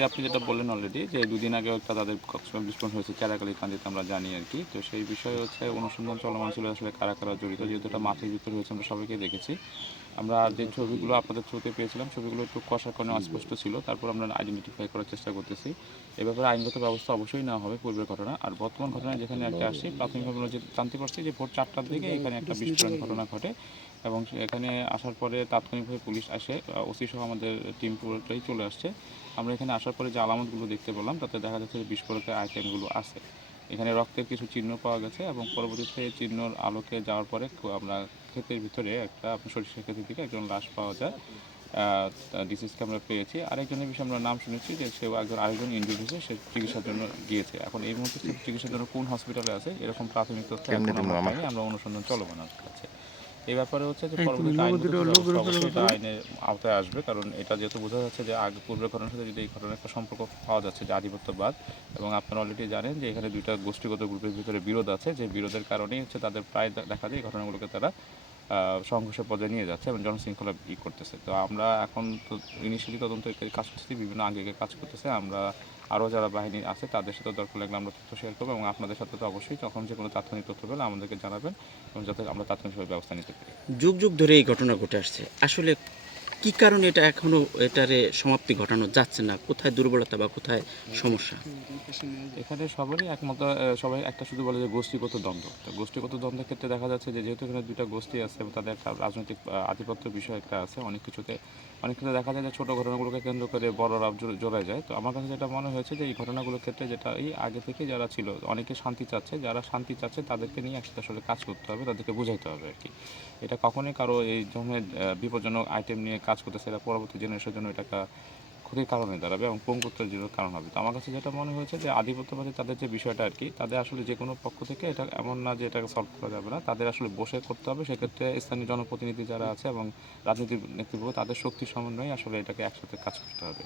Already আপনি যেটা বললেন অলরেডি যে 2 দিন আগেও একটা তাদের ককটেল বিস্ফোরণ হয়েছে চেরাকালীকান্দিতে, আমরা জানি আর কি। তো সেই বিষয়ে হচ্ছে অনুসন্ধান চলমান ছিল আসলে কারা কারা জড়িত, যেহেতু এটা মাঠের ভিতরে হয়েছে আমরা সবাইকে দেখেছি। আমরা যে ছবিগুলো আপনাদের থ্রুতে পেয়েছিলাম সেগুলো একটু কষার কারণে অস্পষ্ট ছিল, তারপর আমরা আইডেন্টিফাই করার চেষ্টা করতেছি। এ ব্যাপারে আইনগত ব্যবস্থা অবশ্যই নেওয়া হবে পূর্বের ঘটনা। আর বর্তমান ঘটনায় যেখানে একটা আসছি, প্রাথমিকভাবে আমরা যে জানতে পারছি যে ভোর 4টার দিকে এখানে একটা বিস্ফোরণ ঘটনা ঘটে এবং এখানে আসার পরে তাৎক্ষণিকভাবে পুলিশ আসে, ওসি সহ আমাদের টিম পুরোটাই চলে আসছে। আমরা এখানে আসার পরে যে আলামতগুলো দেখতে পেলাম তাতে দেখা যাচ্ছে যে বিস্ফোরকের আইটেমগুলো আছে। এখানে রক্তের কিছু চিহ্ন পাওয়া গেছে এবং পরবর্তীতে এই চিহ্নর আলোকে যাওয়ার পরে আমরা ক্ষেতের ভিতরে একটা সরিষা ক্ষেতের দিকে একজন লাশ পাওয়া যায়। ডিসিজকে আমরা পেয়েছি। আরেকজনের বিষয়ে আমরা নাম শুনেছি যে সেও আরেকজন ইনজুরি হয়েছে, সে চিকিৎসার জন্য গিয়েছে। এখন এই মুহূর্তে সে চিকিৎসার জন্য কোন হসপিটালে আছে এরকম প্রাথমিক তথ্য এখন আমরা পাইনি, আমরা অনুসন্ধান চলমান আছে। এই ব্যাপারে হচ্ছে যে পরবর্তীতে আইনগত ব্যবস্থা অবশ্যই এটা আইনের আওতায় আসবে, কারণ এটা যেহেতু বোঝা যাচ্ছে যে আগে পূর্বের ঘটনার সাথে যদি এই ঘটনার একটা সম্পর্ক পাওয়া যাচ্ছে যে আধিপত্যবাদ, এবং আপনারা অলরেডি জানেন যে এখানে দুইটা গোষ্ঠীগত গ্রুপের ভিতরে বিরোধ আছে, যে বিরোধের কারণেই হচ্ছে তাদের প্রায় দেখা যায় এই ঘটনাগুলোকে তারা সংঘর্ষের পর্যায়ে নিয়ে যাচ্ছে এবং জনশৃঙ্খলা করতেছে। তো আমরা এখন তো ইনিশিয়ালি তদন্তকারী কাজ করতেছি, বিভিন্ন আগে কাজ করতেছে। আমরা আরও যারা বাহিনী আছে তাদের সাথে দরকার লাগলে আমরা তথ্য শেয়ার করবো এবং আপনাদের সাথে তো অবশ্যই যখন যে কোনো তাৎক্ষণিক তথ্য পেলে আমাদেরকে জানাবেন এবং যাতে আমরা তাৎক্ষণিকভাবে ব্যবস্থা নিতে পারি। যুগ যুগ ধরে এই ঘটনা ঘটে আসছে, আসলে কি কারণে এটা এখনো এটারে সমাপ্তি ঘটানো যাচ্ছে না? কোথায় দুর্বলতা বা কোথায় সমস্যা? এখানে সবারই একমত, সবাই একটা শুধু বলে যে গোষ্ঠীগত দ্বন্দ্ব। তো গোষ্ঠীগত দ্বন্দ্বের ক্ষেত্রে দেখা যাচ্ছে যে যেহেতু এখানে দুইটা গোষ্ঠী আছে এবং তাদের একটা রাজনৈতিক আধিপত্য বিষয় একটা আছে, অনেক কিছুতে অনেক ক্ষেত্রে দেখা যায় যে ছোটো ঘটনাগুলোকে কেন্দ্র করে বড়রা জোড়ায় যায়। তো আমার কাছে যেটা মনে হয়েছে যে এই ঘটনাগুলোর ক্ষেত্রে যেটা এই আগে থেকে যারা ছিল অনেকে শান্তি চাচ্ছে, যারা শান্তি চাচ্ছে তাদেরকে নিয়ে একসাথে আসলে কাজ করতে হবে, তাদেরকে বুঝাইতে হবে আর কি। এটা কখনোই কারো এই ধরনের বিপজ্জনক আইটেম নিয়ে কাজ করতেছে, এটা পরবর্তী জেনারেশনের জন্য এটা একটা ক্ষতির কারণ হয়ে দাঁড়াবে এবং পঙ্গুত্বের জন্য কারণ হবে। তো আমার কাছে যেটা মনে হয়েছে যে আধিপত্যবাদী তাদের যে বিষয়টা আর কি, তাদের আসলে যে কোনো পক্ষ থেকে এটা এমন না যে এটাকে সলভ করা যাবে না, তাদের আসলে বসে করতে হবে। সেক্ষেত্রে স্থানীয় জনপ্রতিনিধি যারা আছে এবং রাজনৈতিক নেতৃবৃন্দ তাদের শক্তি সমন্বয়ে আসলে এটাকে একসাথে কাজ করতে হবে।